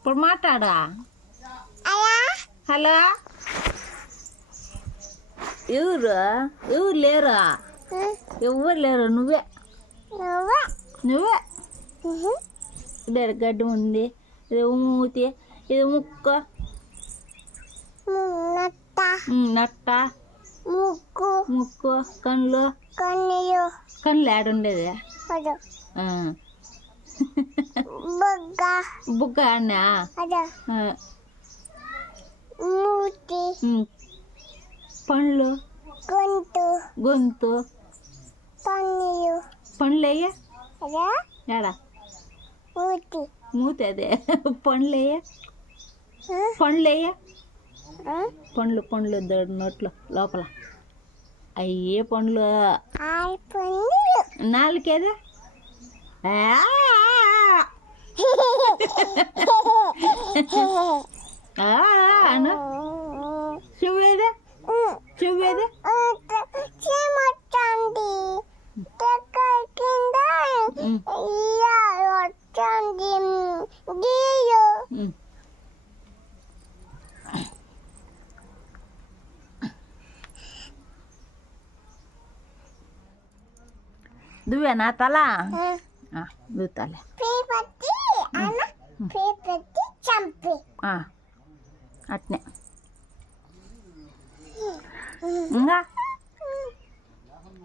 ఇప్పుడు మాట్లాడా. హలో, ఎవరు ఎవరు లేరా? ఎవరు లేరు, నువ్వే నువ్వే. ఇదే గడ్డి ఉంది, ఇది మూతి, ఇది ముక్క, నట్ట, ముక్కు, కళ్ళు కళ్ళు ఆడుండేది. బుగ్గ అన్నా, పండ్లు, గొంతు, పండ్లయ్య ఏడా మూతి, అదే పండ్లయ్య, పండ్లయ్య, పండ్లు పండ్లు నోట్లో లోపల అయ్యే పండ్లు. నాలుకేదా అను, చెవ్వేదే చెవ్వేదే, నువ్వేనా తల దూతాలే అట్నే. ఇంకా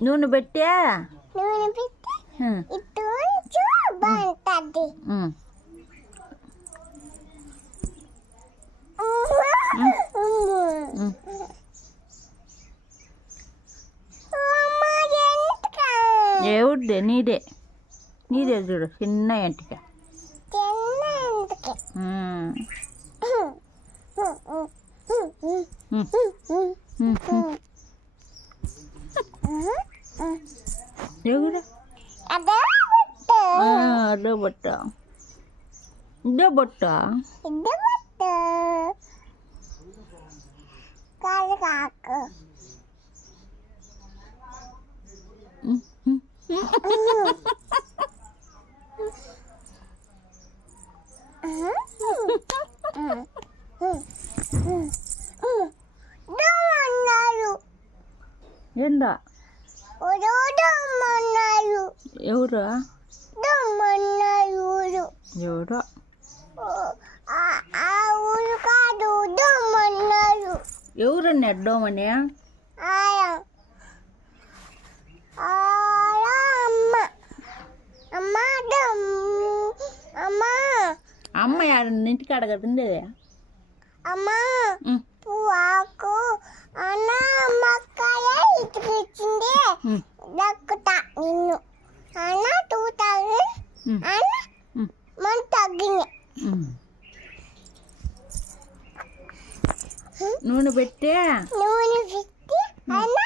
నూనె పెట్టా ఎవరిదే? నీదే నీదే చూడు, చిన్న ఎంటిక. ఎవరు? అడ్డ బట్ట, ఇడ్డ బట్ట, ఏందా? ఎవరు? ఎవరో ఎవరన్నా అడ్డోమని? అమ్మ ఇంటికాడ కదా ఉండేది. అమ్మా పువ్వాకు అన్న అమ్మకాయ ఇచ్చింది దక్కుతా నిన్ను అన్న 2000 అన్న మన తగ్గింది. నూనె పెట్టి అన్న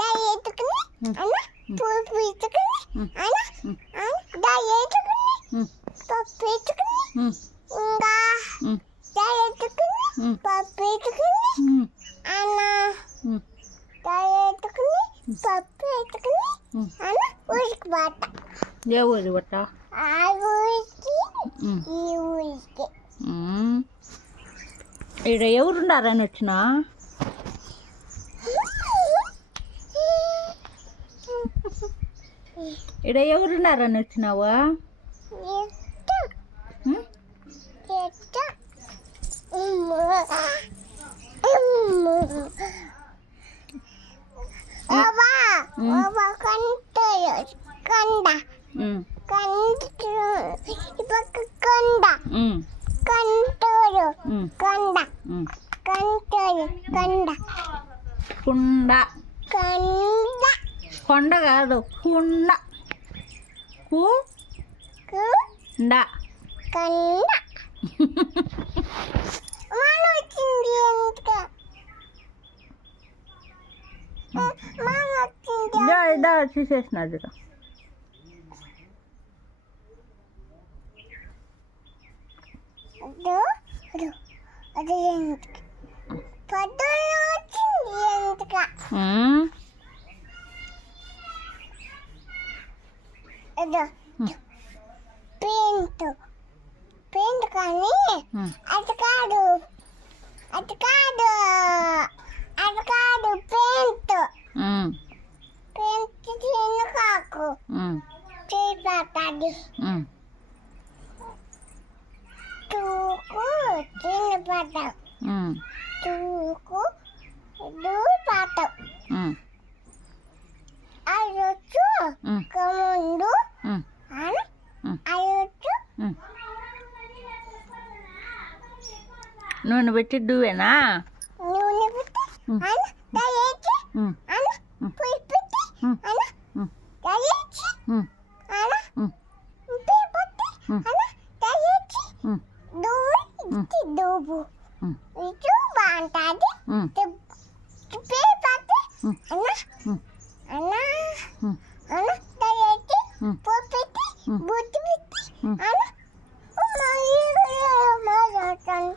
దాయి ఎత్తుకుని అన్న పూలు పీచుకుని అన్న దాయి ఎత్తుకుని పప్పు ఎత్తుకుని ఇంకా దాయి ఎత్తుకుని పప్పు ఎత్తుకుని అన్న దాయి ఎత్తుకుని పప్పు ఎత్తుకుని అన్న ఊరికి పోత. ఏ ఊరికి పోతా? ఆ ఊరికి ఈ ఊరికి. ఇక్కడ ఎవరున్నారని వచ్చినా? ఇక్కడ ఎవరున్నారని వచ్చినావా? కుండ, కొండ కాదు కుండ, కుండ చూసేసిన పెయింట్ కానీ అది కాదు పెయింట్ చిన్న కాకు చేపట్టది తూకు చిన్న పట్టం తూకు పట్టం అయ్యొచ్చు ముందు అయ్యొచ్చు నూనె పెట్టి దువ్వేనా నూనె పెట్టి దయేసి పొయ్యి పెట్టి దయేసి పెట్టి దయేసి దువ్వు ఇది బాగుంటుంది పెట్టి అన్న దయేసి పొయ్యి పెట్టి బుద్ధి పెట్టి మాట్లాడతాను